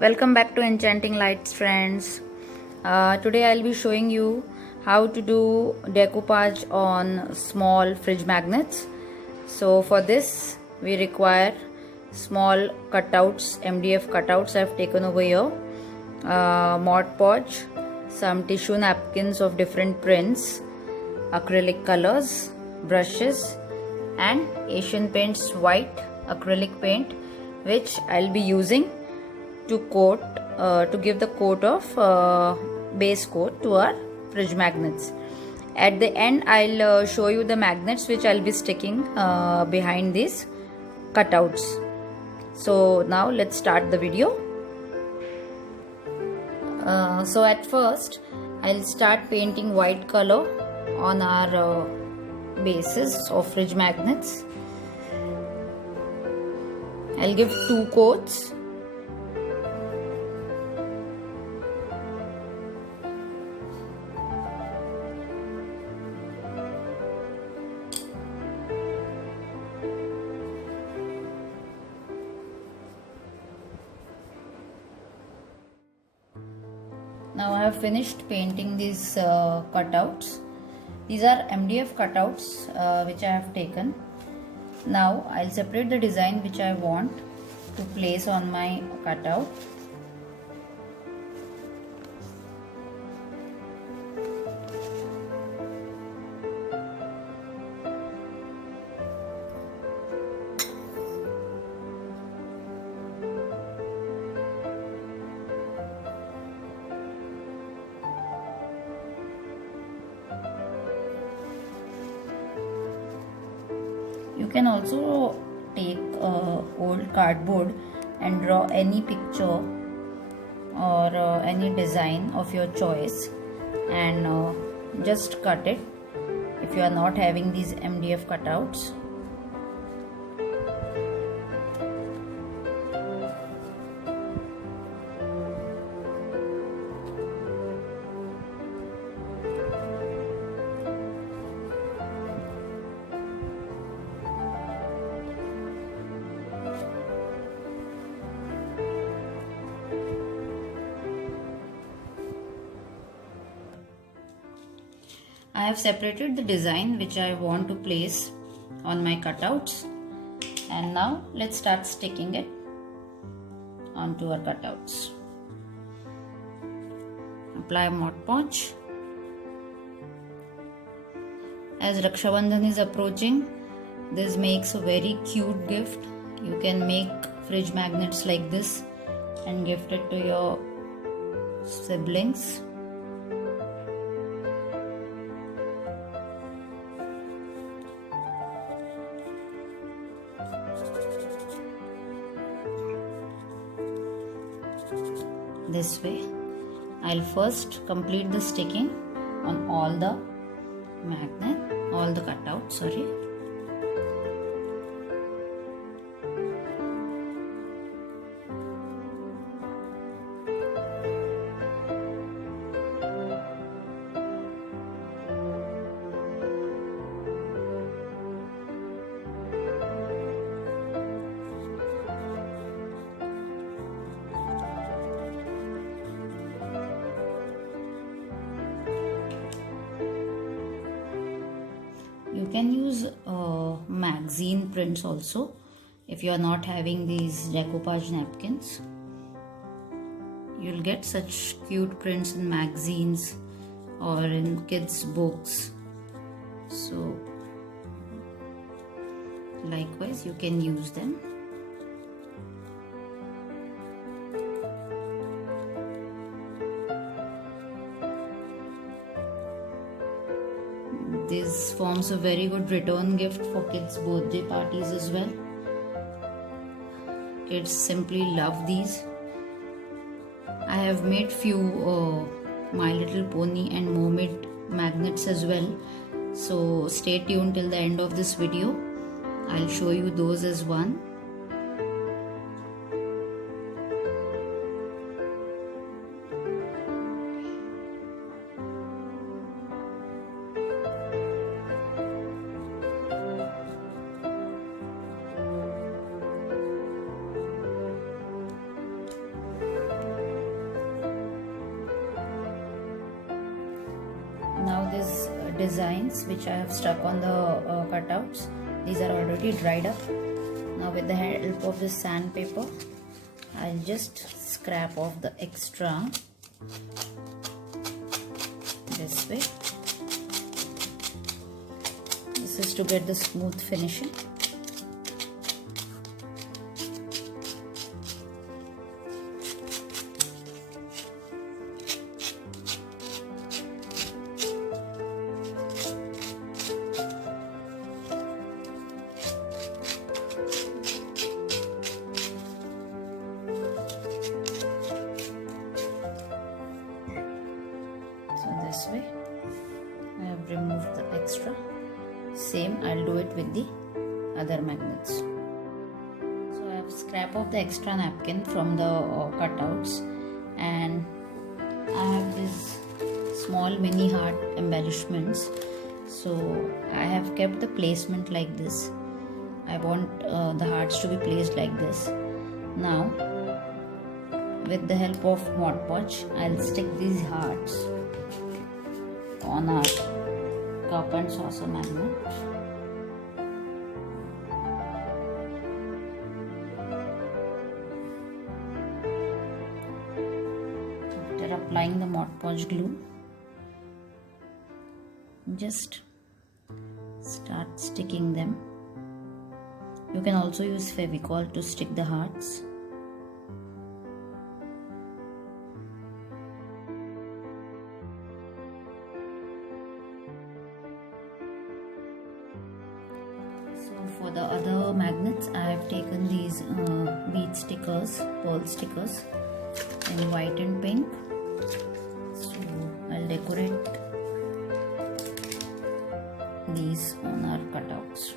Welcome back to Enchanting Lights, friends. Today I'll be showing you how to do decoupage on small fridge magnets. So for this we require small cutouts, MDF cutouts I've taken over here, Mod Podge, some tissue napkins of different prints, acrylic colors, brushes and Asian Paints white acrylic paint, which I'll be using to coat to give the coat of base coat to our fridge magnets. At the end I'll show you the magnets which I'll be sticking behind these cutouts. So now let's start the video. So at first I'll start painting white color on our bases of fridge magnets. I'll give 2 coats. Now I have finished painting these cutouts. These are MDF cutouts which I have taken. Now I'll separate the design which I want to place on my cutout. You can also take old cardboard and draw any picture or any design of your choice and just cut it if you are not having these MDF cutouts. I have separated the design which I want to place on my cutouts, and now let's start sticking it onto our cutouts. Apply Mod Podge. As Raksha Bandhan is approaching, this makes a very cute gift. You can make fridge magnets like this and gift it to your siblings. This way. I'll first complete the sticking on all the cutouts, sorry. You can use magazine prints also if you are not having these decoupage napkins. You'll get such cute prints in magazines or in kids' books. So likewise you can use them. This forms a very good return gift for kids' birthday parties as well. Kids simply love these. I have made few My Little Pony and Mermaid magnets as well. So stay tuned till the end of this video. I'll show you those as one. designs which I have stuck on the cutouts. These are already dried up. Now with the help of this sandpaper, I'll just scrap off the extra this way. This is to get the smooth finishing. This way I have removed the extra. Same I'll do it with the other magnets. So I have scraped off the extra napkin from the cutouts, and I have this small mini heart embellishments. So I have kept the placement like this. I want the hearts to be placed like this. Now with the help of Mod Podge, I'll stick these hearts on our cup and saucer magnet. After applying the Mod Podge glue, just start sticking them. You can also use Fevicol to stick the hearts. For the other magnets, I have taken these bead stickers, pearl stickers in white and pink. So I'll decorate these on our cutouts.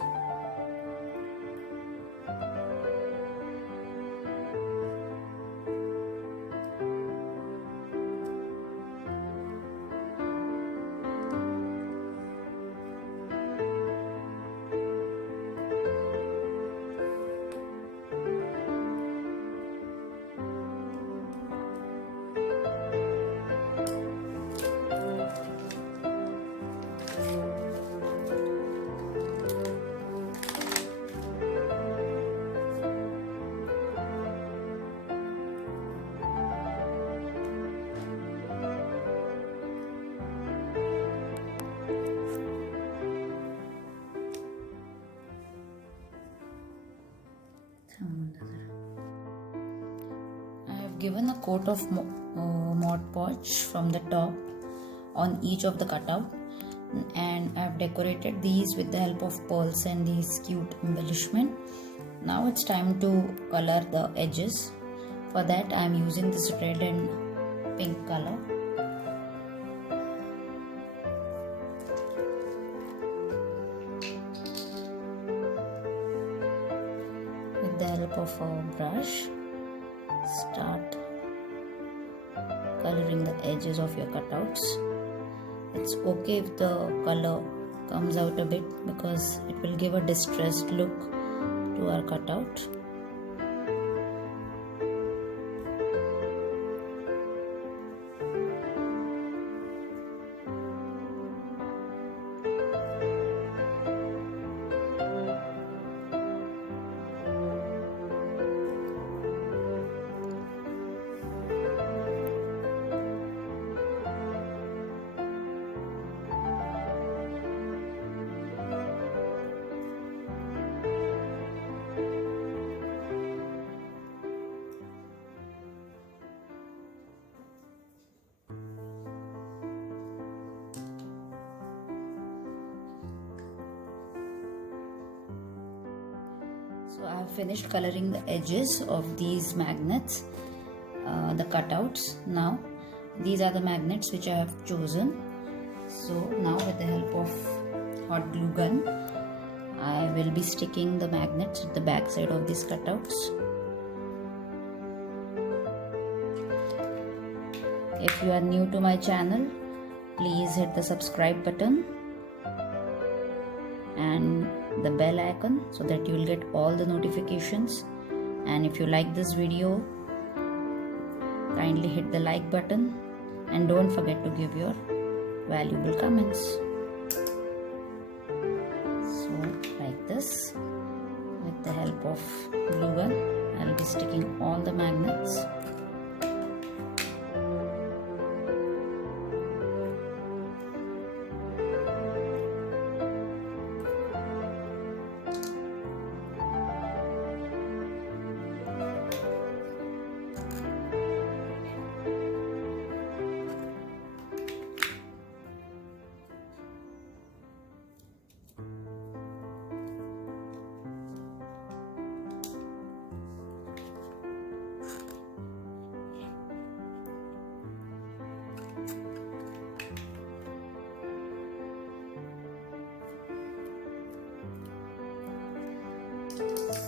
I have given a coat of Mod Podge from the top on each of the cutout, and I have decorated these with the help of pearls and these cute embellishment. Now it's time to color the edges. For that I am using this red and pink color. With the help of a brush, start coloring the edges of your cutouts. It's okay if the color comes out a bit because it will give a distressed look to our cutout. So I have finished coloring the edges of these magnets, the cutouts. Now these are the magnets which I have chosen. So now with the help of hot glue gun, I will be sticking the magnets at the back side of these cutouts. If you are new to my channel, please hit the subscribe button and the bell icon so that you will get all the notifications. And if you like this video, kindly hit the like button and don't forget to give your valuable comments. this with the help of glue gun. I'll be sticking all the magnets.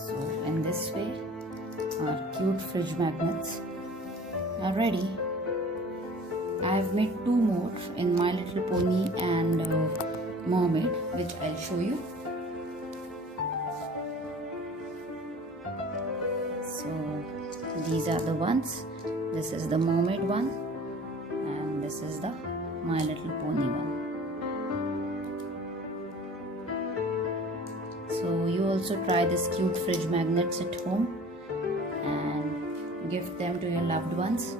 So in this way our cute fridge magnets are ready. I have made two more in My Little Pony and Mermaid, which I'll show you. So these are the ones. This is the Mermaid one and this is the My Little Pony one. So you also try this cute fridge magnets at home and gift them to your loved ones.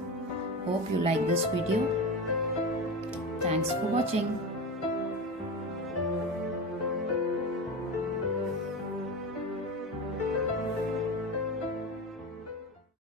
Hope you like this video. Thanks for watching.